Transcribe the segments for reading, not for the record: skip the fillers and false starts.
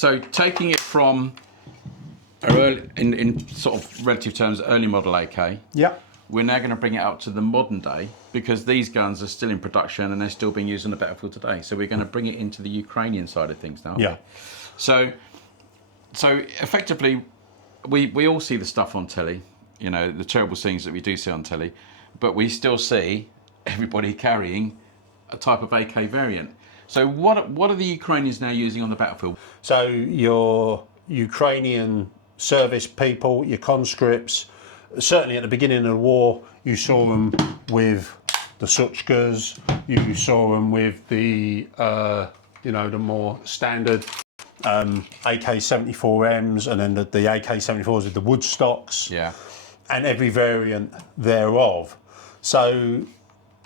So taking it from early, in sort of relative terms, early model AK. Yeah. We're now going to bring it up to the modern day because these guns are still in production and they're still being used on the battlefield today. So we're going to bring it into the Ukrainian side of things now. Yeah. So effectively, we all see the stuff on telly, you know, the terrible scenes that we do see on telly, but we still see everybody carrying a type of AK variant. So what are the Ukrainians now using on the battlefield? So your Ukrainian service people, your conscripts, certainly at the beginning of the war, you saw them with the Suchkas, you saw them with the, the more standard AK-74Ms, and then the AK-74s with the Woodstocks, Yeah. and every variant thereof. So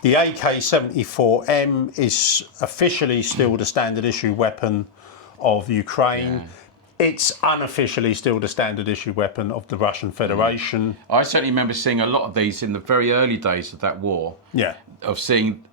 the AK-74M is officially still the standard issue weapon of Ukraine. Yeah. It's unofficially still the standard issue weapon of the Russian Federation. I certainly remember seeing a lot of these in the very early days of that war. Yeah. Of seeing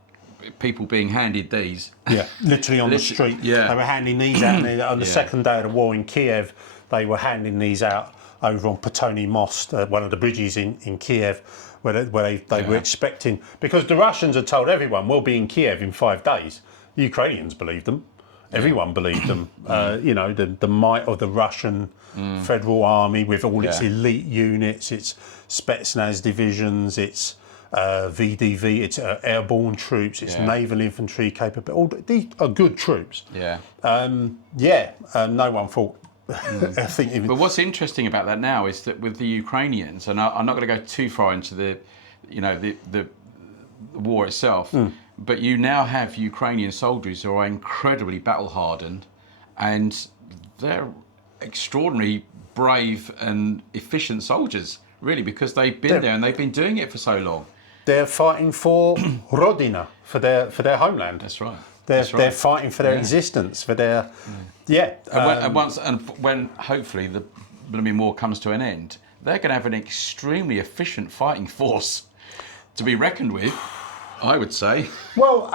people being handed these. Yeah, literally on the street. Yeah. They were handing these out. And on the second day of the war in Kiev, they were handing these out over on Potony Most, one of the bridges in Kiev, where they were expecting, because the Russians had told everyone, we'll be in Kiev in 5 days. The Ukrainians believed them. Everyone believed them. The might of the Russian Federal Army with all its elite units, its Spetsnaz divisions, its VDV, its airborne troops, its naval infantry capability. These are good troops. Yeah. No one thought. I think even. But what's interesting about that now is that with the Ukrainians, and I'm not going to go too far into the war itself, but you now have Ukrainian soldiers who are incredibly battle hardened, and they're extraordinarily brave and efficient soldiers, really, because they've been there and they've been doing it for so long. They're fighting for Rodina, for their homeland. That's right. They're fighting for their existence, for their And when hopefully the Blooming War comes to an end, they're going to have an extremely efficient fighting force to be reckoned with, I would say. Well,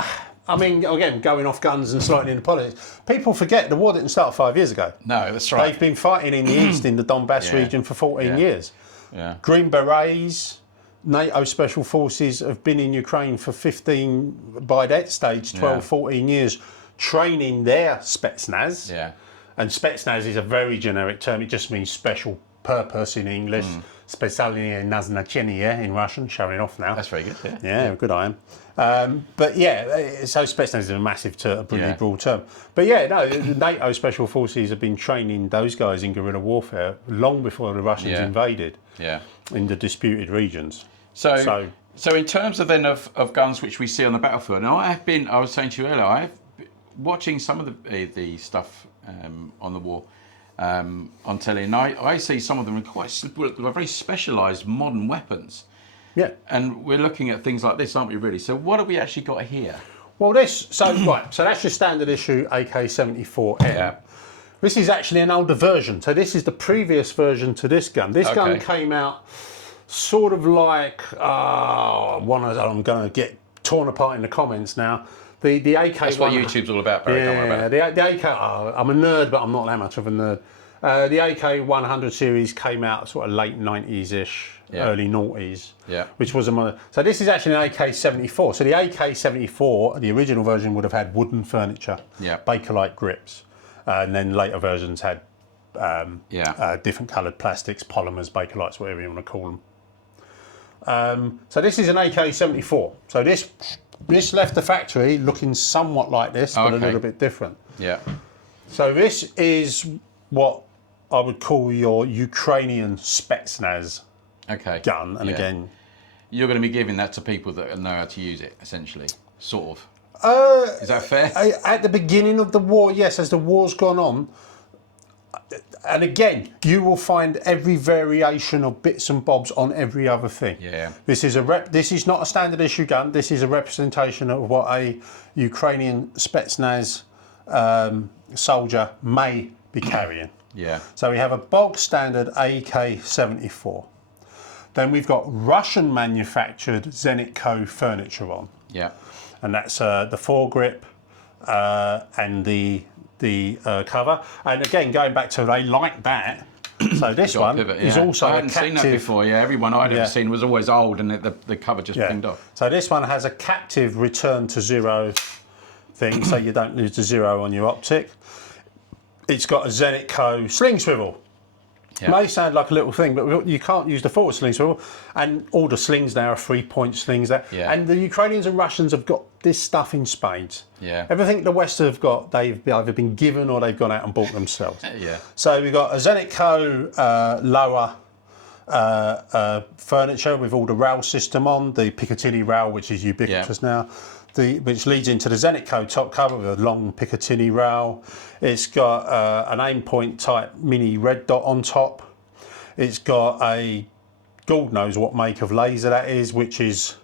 I mean, again, going off guns and slightly into politics, people forget the war didn't start 5 years ago. No, that's right. They've been fighting in the east, in the Donbass region, for 14 years. Yeah. Green Berets, NATO Special Forces have been in Ukraine for 15, by that stage, 12, 14 years, training their Spetsnaz. Yeah. And Spetsnaz is a very generic term. It just means special purpose in English. Specjalnie nazначение in Russian, showing off now. That's very good, yeah. Yeah, good I am. But yeah, so Spetsnaz is a massive, really broad term. But yeah, no, the NATO Special Forces have been training those guys in guerrilla warfare long before the Russians invaded in the disputed regions. So in terms of then of guns which we see on the battlefield, and I was saying to you earlier, I've been watching some of the stuff on the war on telly, and I see some of them are very specialised modern weapons. Yeah. And we're looking at things like this, aren't we, really? So what have we actually got here? Well, so that's your standard issue AK-74M. Yeah. This is actually an older version. So this is the previous version to this gun. This gun came out sort of like, I'm going to get torn apart in the comments now. The AK. That's what YouTube's all about, Barry. Don't worry about it. The AK. I'm a nerd, but I'm not that much of a nerd. The AK-100 series came out sort of late 90s-ish, early noughties, which was a mother. So this is actually an AK-74. So the AK-74, the original version, would have had wooden furniture, Bakelite grips, and then later versions had different coloured plastics, polymers, Bakelites, whatever you want to call them. So this is an AK-74. So this left the factory looking somewhat like this, but a little bit different. Yeah. So this is what I would call your Ukrainian Spetsnaz gun. And again, you're going to be giving that to people that know how to use it, essentially, sort of. Is that fair? At the beginning of the war, yes. As the war's gone on, and again, you will find every variation of bits and bobs on every other thing. Yeah. This is not a standard issue gun. This is a representation of what a Ukrainian Spetsnaz soldier may be carrying. Yeah. So we have a bog standard AK-74. Then we've got Russian manufactured Zenitco furniture on. Yeah. And that's the foregrip and the the cover. And again, going back to they like that. So this one pivot, is also I hadn't seen that before. Yeah, everyone I'd ever seen was always old, and the cover just pinged off. So this one has a captive return to zero thing, so you don't lose the zero on your optic. It's got a Zenitco sling swivel. Yeah. May sound like a little thing, but you can't use the forward sling swivel. And all the slings now are 3-point slings. And the Ukrainians and Russians have got this stuff in spades. Yeah. Everything the West have got, they've either been given or they've gone out and bought themselves. Yeah. So we've got a Zenitco lower furniture with all the rail system on, the Picatinny rail, which is ubiquitous now. Which leads into the Zenitco top cover with a long Picatinny rail. It's got an aim point type mini red dot on top. It's got a, God knows what make of laser that is, which is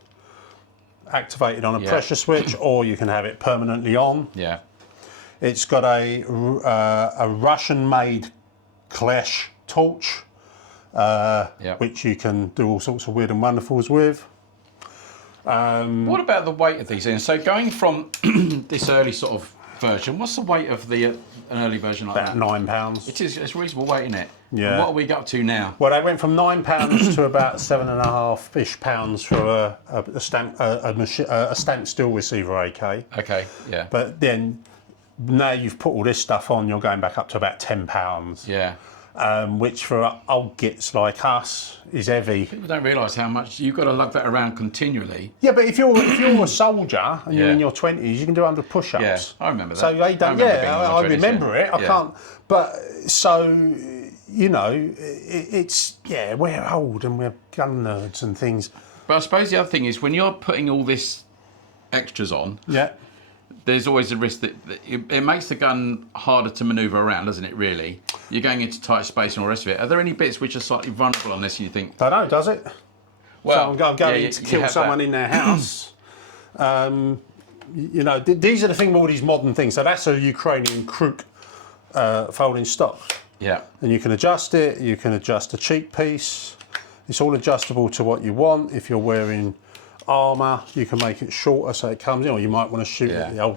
activated on a pressure switch, or you can have it permanently on. Yeah. It's got a Russian-made Clash torch, which you can do all sorts of weird and wonderfuls with. What about the weight of these things? So going from this early sort of version, what's the weight of an early version like that? About £9. It's reasonable weight, isn't it? Yeah. And what are we up to now? Well, they went from £9 to about £7.5-ish for a stamp steel receiver AK. Okay, yeah. But then now you've put all this stuff on, you're going back up to about £10. Yeah. Which for old gits like us is heavy. People don't realise how much you've got to lug that around continually. Yeah, but if you're a soldier and you're in your 20s, you can do 100 push-ups. Yeah, I remember that. So they don't. I remember it. I can't. But so you know, it's we're old and we're gun nerds and things. But I suppose the other thing is when you're putting all this extras on. Yeah. There's always a risk that it makes the gun harder to manoeuvre around, doesn't it, really? You're going into tight space and all the rest of it. Are there any bits which are slightly vulnerable on this and you think... Don't know, does it? Well, so I'm going to kill someone in their house. You know, these are the thing with all these modern things. So that's a Ukrainian Kruk folding stock. Yeah. And you can adjust it. You can adjust the cheek piece. It's all adjustable to what you want. If you're wearing... armour, you can make it shorter so it comes in, or you might want to shoot at the old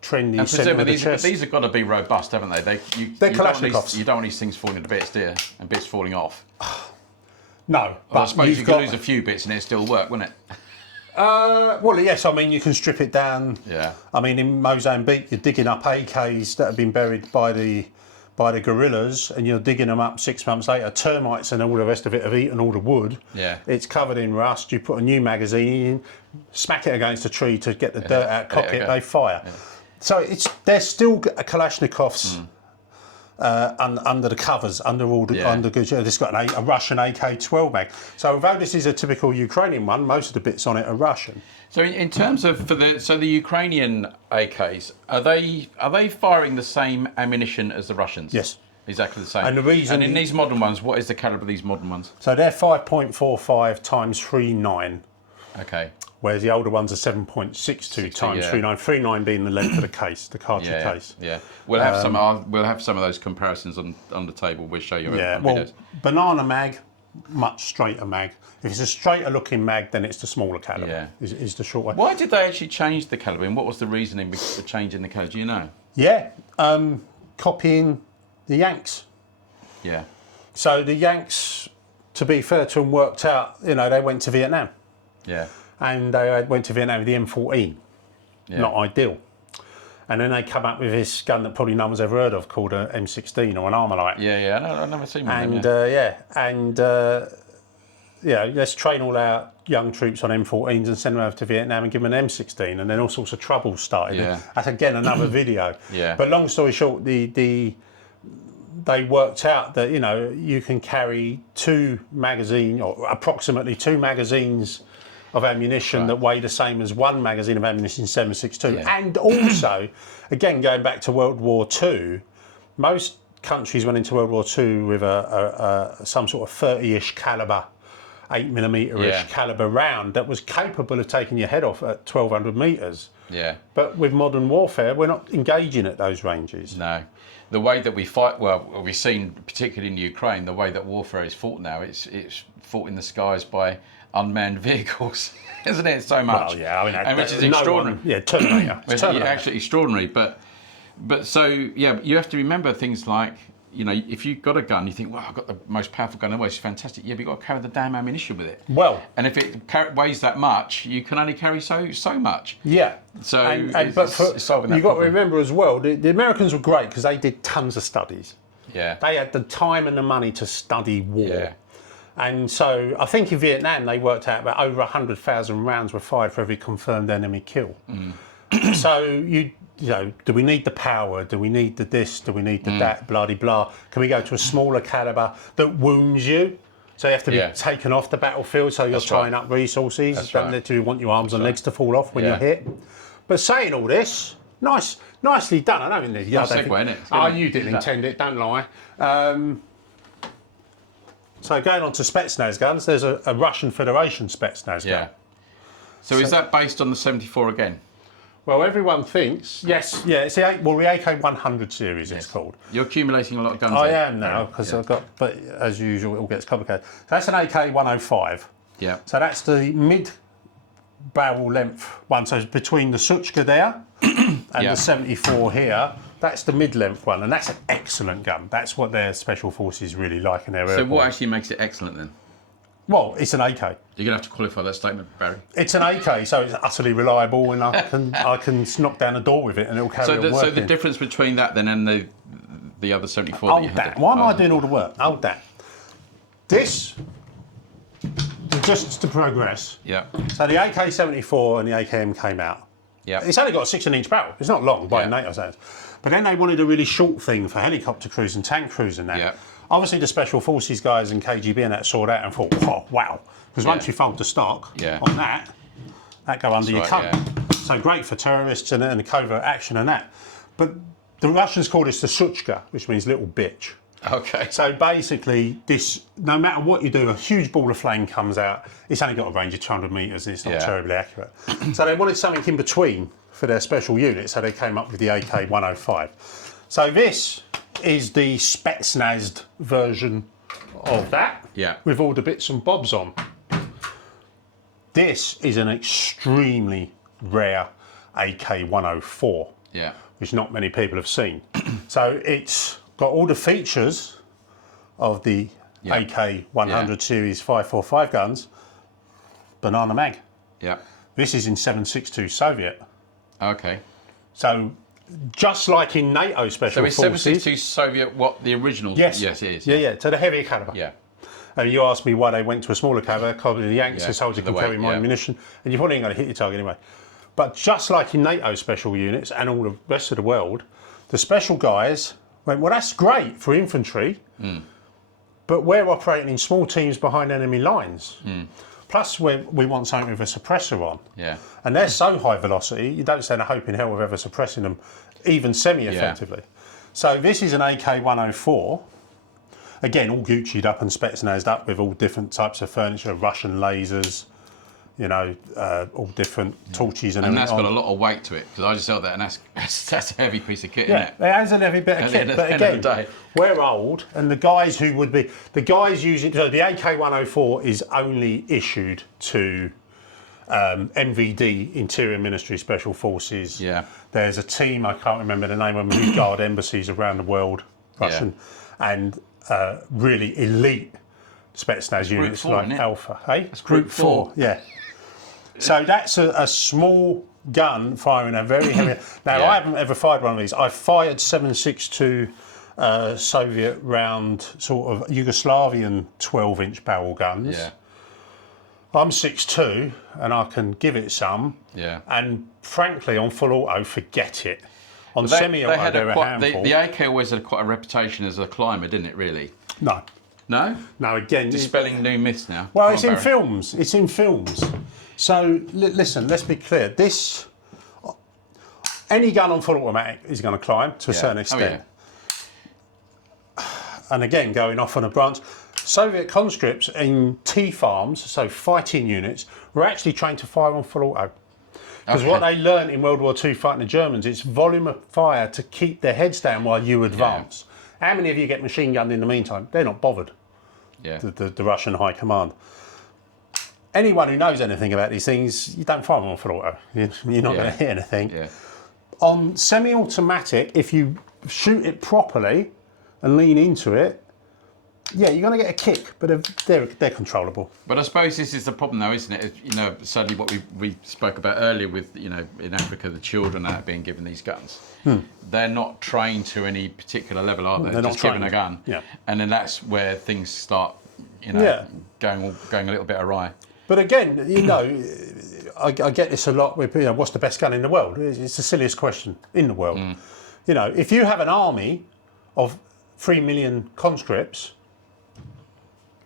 trendy centre of the chest. These have got to be robust, haven't they? They're Kalashnikovs. You don't want these things falling to bits, do you? And bits falling off. No, but I suppose you could lose a few bits and it'd still work, wouldn't it? Well, yes. I mean, you can strip it down. Yeah. I mean, in Mozambique, you're digging up AKs that have been buried by the guerrillas, and you're digging them up 6 months later. Termites and all the rest of it have eaten all the wood. Yeah. It's covered in rust. You put a new magazine in, smack it against a tree to get the dirt out, cock it, they fire. Yeah. So there's still Kalashnikovs under the covers, under all the this got a Russian AK-12 mag. So although this is a typical Ukrainian one, most of the bits on it are Russian. So in terms of the Ukrainian AKs, are they firing the same ammunition as the Russians? Yes. Exactly the same. And the reason... And in these modern ones, what is the calibre of these modern ones? So they're 5.45 times 3.9. Okay. Whereas the older ones are 7.62 times 3.9. 3.9 being the length of the case, the cartridge case. Yeah. We'll have some of those comparisons on the table. We'll show you. Well, banana mag, much straighter mag. If it's a straighter looking mag, then it's the smaller calibre. Yeah. Is the short one. Why did they actually change the calibre? And what was the reasoning for changing the calibre? Do you know? Yeah. Copying the Yanks. Yeah. So the Yanks, to be fair to them, worked out, they went to Vietnam. Yeah. And they went to Vietnam with the M14. Yeah. Not ideal. And then they come up with this gun that probably no one's ever heard of called an M16 or an Armalite. Yeah. I've never seen one. Let's train all our young troops on M14s and send them over to Vietnam and give them an M16, and then all sorts of troubles started. Yeah. That's again another video. Yeah. But long story short, they worked out that you can carry approximately two magazines of ammunition that weigh the same as one magazine of ammunition 7.62. Yeah. And also, again, going back to World War II, most countries went into World War II with some sort of 30-ish calibre, 8mm-ish calibre round that was capable of taking your head off at 1,200 metres. Yeah. But with modern warfare, we're not engaging at those ranges. No. The way that we fight, we've seen, particularly in Ukraine, the way that warfare is fought now, it's fought in the skies by unmanned vehicles, isn't it? So much. Well, yeah, which is extraordinary. Terminator. It's actually extraordinary. But But so, yeah, you have to remember things like, you know, if you've got a gun, you think, well, I've got the most powerful gun in the world, it's fantastic. Yeah, but you've got to carry the damn ammunition with it. Well, and if it weighs that much, you can only carry so much. Yeah. So, but solving that you've got problem. to remember as well, the Americans were great because they did tons of studies. Yeah. They had the time and the money to study war. Yeah. And so I think in Vietnam they worked out about over 100,000 rounds were fired for every confirmed enemy kill. So you know, do we need the power? Do we need the this? Do we need the that? Blah de blah. Can we go to a smaller caliber that wounds you? So you have to be taken off the battlefield. So you're tying up resources. That's Don't right. literally want your arms and legs to fall off when you're hit. But saying all this, nicely done. I don't think Nice segue, innit? Oh, you didn't intend it. Don't lie. So going on to Spetsnaz guns, there's a Russian Federation Spetsnaz gun. Yeah. So is that based on the 74 again? Well, everyone thinks, it's the AK100 series it's called. You're accumulating a lot of guns. I am now, because I've got, but as usual, it all gets complicated. So that's an AK105. Yeah. So that's the mid-barrel length one. So it's between the Suchka there and the 74 here. That's the mid-length one, and that's an excellent gun. That's what their special forces really like in their So airborne. what actually makes it excellent then? Well, it's an AK. You're going to have to qualify that statement, Barry. It's an AK, so it's utterly reliable, and I can knock down a door with it, and it'll carry on working. So the difference between that then and the other 74 that you had. Why am I doing all the work? Hold that. This, just to progress. Yeah. So the AK-74 and the AKM came out. Yeah. It's only got a 16-inch barrel. It's not long by NATO standards. But then they wanted a really short thing for helicopter crews and tank crews and that. Yeah. Obviously, the Special Forces guys and KGB and that saw that and thought, oh, wow. Because once you fold the stock on that go under your coat. Yeah. So great for terrorists and the covert action and that. But the Russians call this the Suchka, which means little bitch. Okay. So basically, this, no matter what you do, a huge ball of flame comes out. It's only got a range of 200 metres and it's not terribly accurate. So they wanted something in between for their special unit, so they came up with the AK-105. So this is the Spetsnaz version of that, with all the bits and bobs on. This is an extremely rare AK-104, which not many people have seen. So it's got all the features of the AK-100 series 545 guns, banana mag. Yeah. This is in 7.62 Soviet. Okay. So just like in NATO special forces. So is 7.62 Soviet what the original? Yes. Yes, it is. Yeah, to the heavier caliber. Yeah. And you asked me why they went to a smaller caliber, because the Yanks a soldier can carry more yeah. ammunition, and you probably ain't going to hit your target anyway. But just like in NATO special units and all the rest of the world, the special guys went, well, that's great for infantry, but we're operating in small teams behind enemy lines. Plus, we want something with a suppressor on. Yeah. And they're so high velocity, you don't stand a hope in hell of ever suppressing them, even semi-effectively. So this is an AK-104. Again, all Gucci'd up and Spetsnazed up with all different types of furniture, Russian lasers, you know, all different torches and everything. And that's got a lot of weight to it, because I just held that, and that's a heavy piece of kit, isn't it? It has a heavy bit of kit, but again, we're old, and the guys who would be, the guys using, so the AK-104 is only issued to MVD, Interior Ministry Special Forces. Yeah. There's a team, I can't remember the name of them, who guard embassies around the world, Russian, and really elite Spetsnaz units 4, like Alpha. Hey? That's Group 4. Yeah. So that's a small gun firing a very heavy. Now, I haven't ever fired one of these. I've fired 7.62 Soviet round, sort of Yugoslavian 12-inch barrel guns. Yeah. I'm 6'2", and I can give it some. Yeah. And frankly, on full auto, forget it. On semi-auto, they're a handful. The AK always had quite a reputation as a climber, didn't it, really? No. No? No, again... Dispelling new myths now. Well, it's in films. It's in films. So, listen, let's be clear. This... Any gun on full automatic is going to climb to a certain extent. And again, going off on a branch, Soviet conscripts in T-farms, so fighting units, were actually trained to fire on full auto. Because what they learned in World War II fighting the Germans, it's volume of fire to keep their heads down while you advance. How many of you get machine gunned in the meantime? They're not bothered. Yeah. The Russian High Command. Anyone who knows anything about these things, you don't fire them on full auto. You're not going to hit anything. Yeah. On semi-automatic, if you shoot it properly and lean into it, yeah, you're going to get a kick, but they're controllable. But I suppose this is the problem, though, isn't it? You know, certainly what we spoke about earlier with, you know, in Africa, the children that are being given these guns. They're not trained to any particular level, are they? They're just not given a gun. Yeah. And then that's where things start, you know, going a little bit awry. But again, you know, I get this a lot with, you know, what's the best gun in the world? It's the silliest question in the world. You know, if you have an army of 3 million conscripts,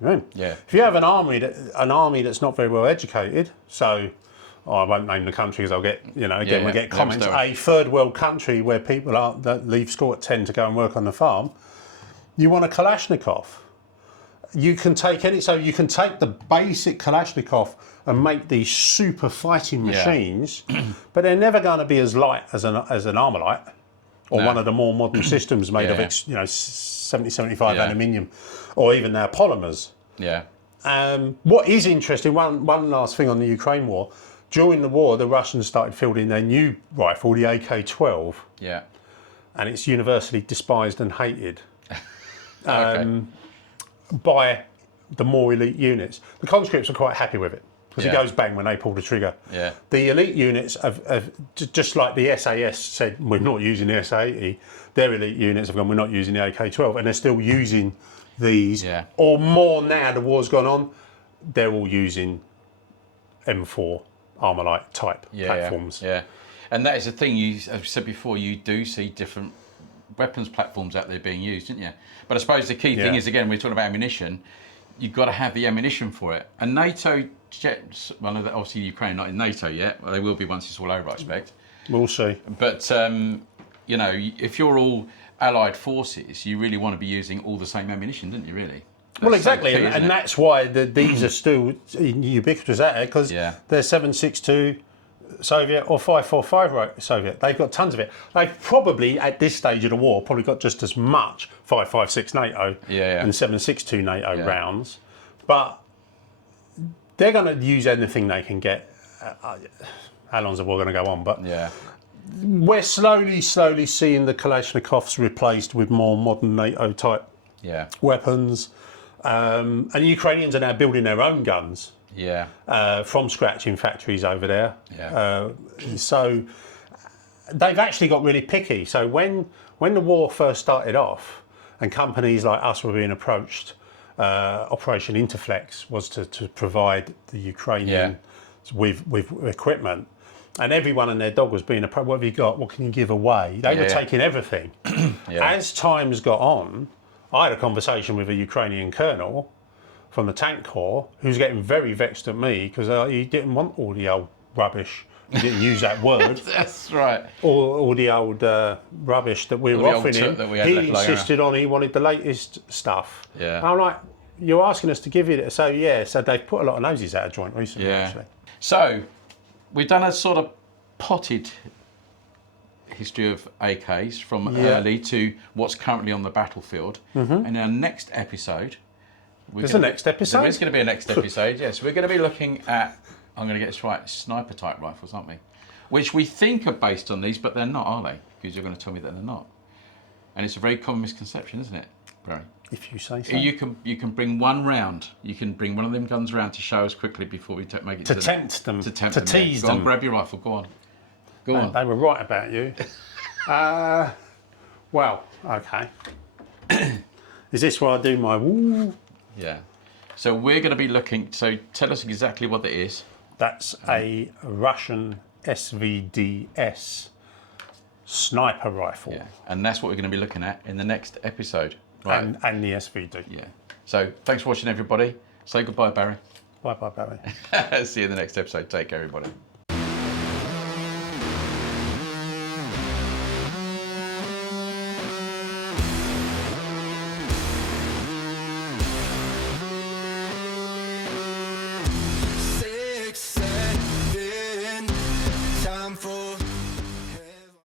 Yeah. if you have an army that's not very well educated, so I won't name the country because I'll get, you know, again we get comments. A third world country where people that leave school at 10 to go and work on the farm, you want a Kalashnikov. You can take you can take the basic Kalashnikov and make these super fighting machines, but they're never going to be as light as an Armalite or one of the more modern systems made of, you know, 70-75 aluminium, or even now polymers. Yeah. What is interesting, one last thing on the Ukraine war, during the war, the Russians started fielding their new rifle, the AK-12. Yeah. And it's universally despised and hated. Okay. By the more elite units. The conscripts are quite happy with it because it goes bang when they pull the trigger. Yeah. The elite units have just like the SAS said, we're not using the S80, their elite units have gone, we're not using the AK-12, and they're still using these, or more now the war's gone on, they're all using M4 Armalite type platforms. Yeah. And that is the thing, as I said before, you do see different weapons platforms out there being used, didn't you? But I suppose the key thing is, again, we're talking about ammunition, you've got to have the ammunition for it. And NATO jets, well, obviously Ukraine not in NATO yet, well, they will be once it's all over, I expect. We'll see. But, you know, if you're all allied forces, you really want to be using all the same ammunition, don't you, really? Well, exactly, so key, and that's why these are still ubiquitous out there, because they're 7.62 Soviet or 5.45 Soviet. They've got tons of it. They've probably, at this stage of the war, probably got just as much 5.56 NATO and 7.62 NATO rounds, but they're going to use anything they can get. How long's the war going to go on? But we're slowly seeing the Kalashnikovs replaced with more modern NATO type weapons. And the Ukrainians are now building their own guns from scratch in factories over there. So they've actually got really picky. So when the war first started off and companies like us were being approached, Operation Interflex was to provide the Ukrainians with equipment. And everyone and their dog was being approached. What have you got? What can you give away? They were taking everything. As time's got on, I had a conversation with a Ukrainian colonel from the tank corps who's getting very vexed at me because he didn't want all the old rubbish. He didn't use that word. That's right. All the old rubbish that we were offering him. He insisted on, he wanted the latest stuff. Yeah. I'm like, you're asking us to give you it. So so they've put a lot of noses out of joint recently, actually. So we've done a sort of potted history of AKs from early to what's currently on the battlefield. And in our next episode... There's a next episode? There is going to be a next episode, yes. We're going to be looking at, I'm going to get this right, sniper type rifles, aren't we? Which we think are based on these, but they're not, are they? Because you're going to tell me that they're not. And it's a very common misconception, isn't it, Barry? If you say so. You can bring one round. You can bring one of them guns round to show us quickly before we make it to tempt them. To tease them. Go on, grab your rifle, go on. Go on. They were right about you. Well, okay. Is this where I do my woo? Yeah. So we're going to be looking, so tell us exactly what it is. That's a Russian SVDS sniper rifle. Yeah, and that's what we're going to be looking at in the next episode. Right. And the SVD. Yeah. So thanks for watching, everybody. Say goodbye, Barry. Bye, Barry. See you in the next episode. Take care, everybody.